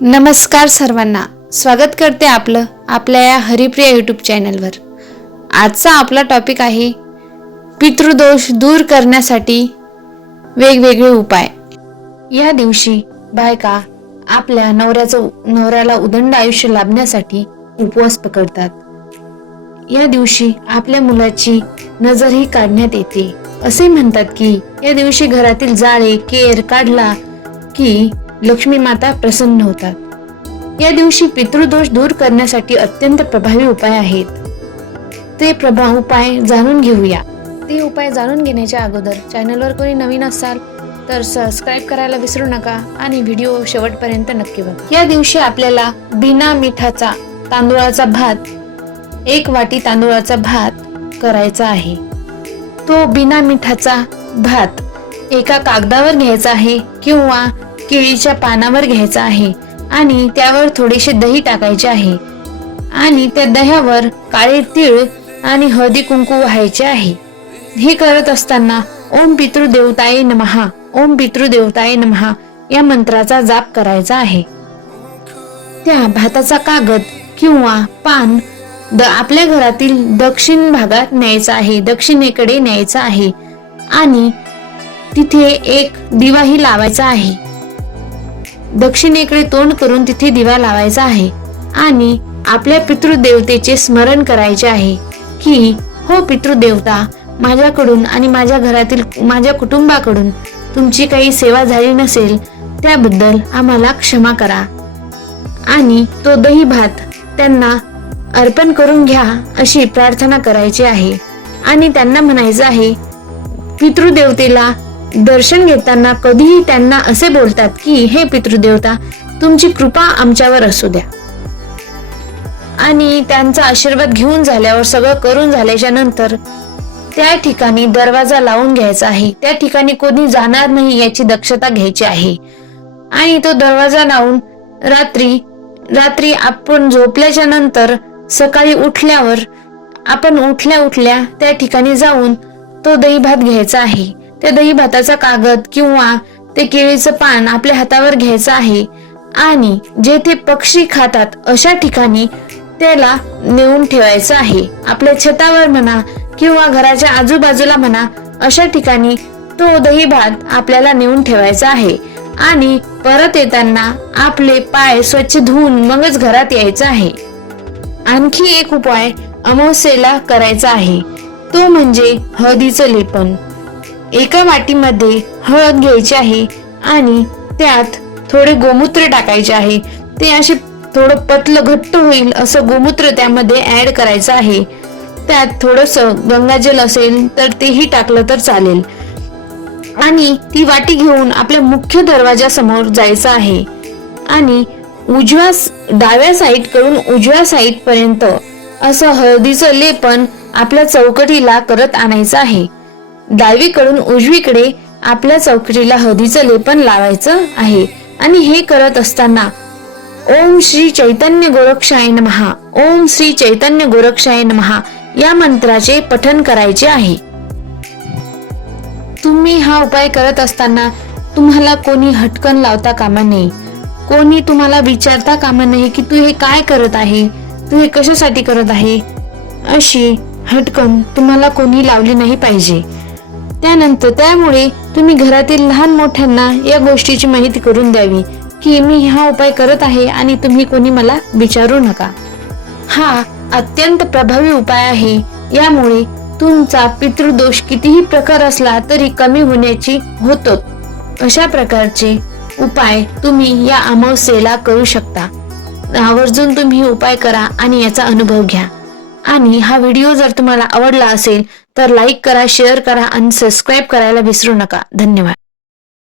नमस्कार सर्वांना. स्वागत करते आपलं आपल्या या हरिप्रिया यूट्यूब चॅनलवर आजचा आपला टॉपिक आहे पितृदोष दूर करण्यासाठी वेगवेगळे उपाय. या दिवशी बायका आपल्या नवऱ्याचं नवऱ्याला उदंड आयुष्य लाभण्यासाठी उपवास पकडतात. या दिवशी आपल्या मुलाची नजरही काढण्यात येते. असे म्हणतात की या दिवशी घरातील जाळे केर काढला की लक्ष्मी माता प्रसन्न होतात. या दिवशी पितृदोष दूर करण्यासाठी अत्यंत प्रभावी उपाय आहेत. ते प्रभा उपाय जाणून घेऊया. ते उपाय जाणून घेण्याच्या अगोदर चॅनलवर कोणी नवीन असाल तर सबस्क्राईब करायला विसरू नका आणि व्हिडिओ शेवटपर्यंत नक्की बघा. या दिवशी आपल्याला बिना मिठाचा तांदूळाचा भात एक वाटी तांदूळाचा भात करायचा आहे. तो बिना मिठाचा भात एका कागदावर घ्यायचा आहे किंवा केळीच्या पानावर घ्यायचा आहे आणि त्यावर थोडेसे दही टाकायचे आहे. आणि त्या दह्यावर काळे तीळ आणि हळदी कुंकू व्हायचे आहे. हे करत असताना ओम पितृदेवताय नमहा ओम पितृदेवताय नमहा या मंत्राचा जाप करायचा आहे. त्या भाताचा कागद किंवा पान द आपल्या घरातील दक्षिण भागात न्यायचा आहे दक्षिणेकडे न्यायचा आहे आणि तिथे एक दिवाही लावायचा आहे. दक्षिणेकडे तोंड करून तिथे दिवा लावायचा आहे आणि आपल्या पितृदेवतेचे स्मरण करायचे आहे की हो पितृदेवता माझ्याकडून आणि माझ्या घरातील माझ्या कुटुंबाकडून तुमची काही सेवा झाली नसेल त्याबद्दल आम्हाला क्षमा करा. आणि तो दही भात त्यांना अर्पण करून घ्या अशी प्रार्थना करायची आहे. आणि त्यांना म्हणायचं आहे पितृदेवतेला दर्शन घेताना कधीही त्यांना असे बोलतात की हे पितृदेवता तुमची कृपा आमच्यावर असू द्या. आणि त्यांचा आशीर्वाद घेऊन झाल्यावर सगळं करून झाल्याच्यानंतर त्या ठिकाणी दरवाजा लावून घ्यायचा आहे. त्या ठिकाणी कोणी जाणार नाही याची दक्षता घ्यायची आहे. आणि तो दरवाजा लावून रात्री रात्री आपण झोपल्याच्या नंतर सकाळी उठल्यावर आपण उठल्या उठल्या त्या ठिकाणी जाऊन तो दही भात घ्यायचा आहे. त्या दही भाताचा कागद किंवा ते केळीचं पान आपल्या हातावर घ्यायचं आहे. आणि जेथे पक्षी खातात अशा ठिकाणी त्याला नेऊन ठेवायचं आहे. आपल्या छतावर म्हणा किंवा घराच्या आजूबाजूला म्हणा अशा ठिकाणी तो दही भात आपल्याला नेऊन ठेवायचा आहे. आणि परत येताना आपले पाय स्वच्छ धुवून मगच घरात यायचं आहे. आणखी एक उपाय अमावस्येला करायचा आहे. तो म्हणजे हळदीचं लेपन. एका वाटीमध्ये हळद घ्यायची आहे आणि त्यात थोडे गोमूत्र टाकायचे आहे. ते असे थोडं पतलं घट्ट होईल असं गोमूत्र त्यामध्ये ऍड करायचं आहे. त्यात थोडस गंगाजल असेल तर तेही टाकलं तर चालेल. आणि ती वाटी घेऊन आपल्या मुख्य दरवाजासमोर जायचं आहे. आणि उजव्या डाव्या साईडकडून उजव्या साईड पर्यंत असं हळदीचं लेपन आपल्या चौकटीला करत आणायचं आहे. डावीकडून उजवीकडे आपल्या चौकटीला हळदीचं लेपन लावायचं आहे. आणि हे करत असताना ओम श्री चैतन्य गोरक्षाय नमहा ओम श्री चैतन्य गोरक्षाय नमहा या मंत्राचे पठन करायचे आहे. तुम्ही हा उपाय करत असताना तुम्हाला कोणी हटकन लावता कामा नये. कोणी तुम्हाला विचारता कामा नये की तू हे काय करत आहे? तू हे कशासाठी करत आहे? अशी हटकन तुम्हाला कोणी लावली नाही पाहिजे. त्यानंतर त्यामुळे तुम्ही घरातील लहान मोठ्यांना या गोष्टीची माहिती करून द्यावी की मी हा उपाय करत आहे आणि तुम्ही कोणी मला विचारू नका. हा अत्यंत प्रभावी उपाय आहे. यामुळे तुमचा पितृदोष कितीही प्रकार असला तरी कमी होण्याची होतो. अशा प्रकारचे उपाय तुम्ही या अमावस्येला करू शकता. आवर्जून तुम्ही उपाय करा आणि याचा अनुभव घ्या. आणि हा व्हिडिओ जर तुम्हाला आवडला असेल तर लाईक करा शेअर करा आणि सबस्क्राईब करायला विसरू नका. धन्यवाद.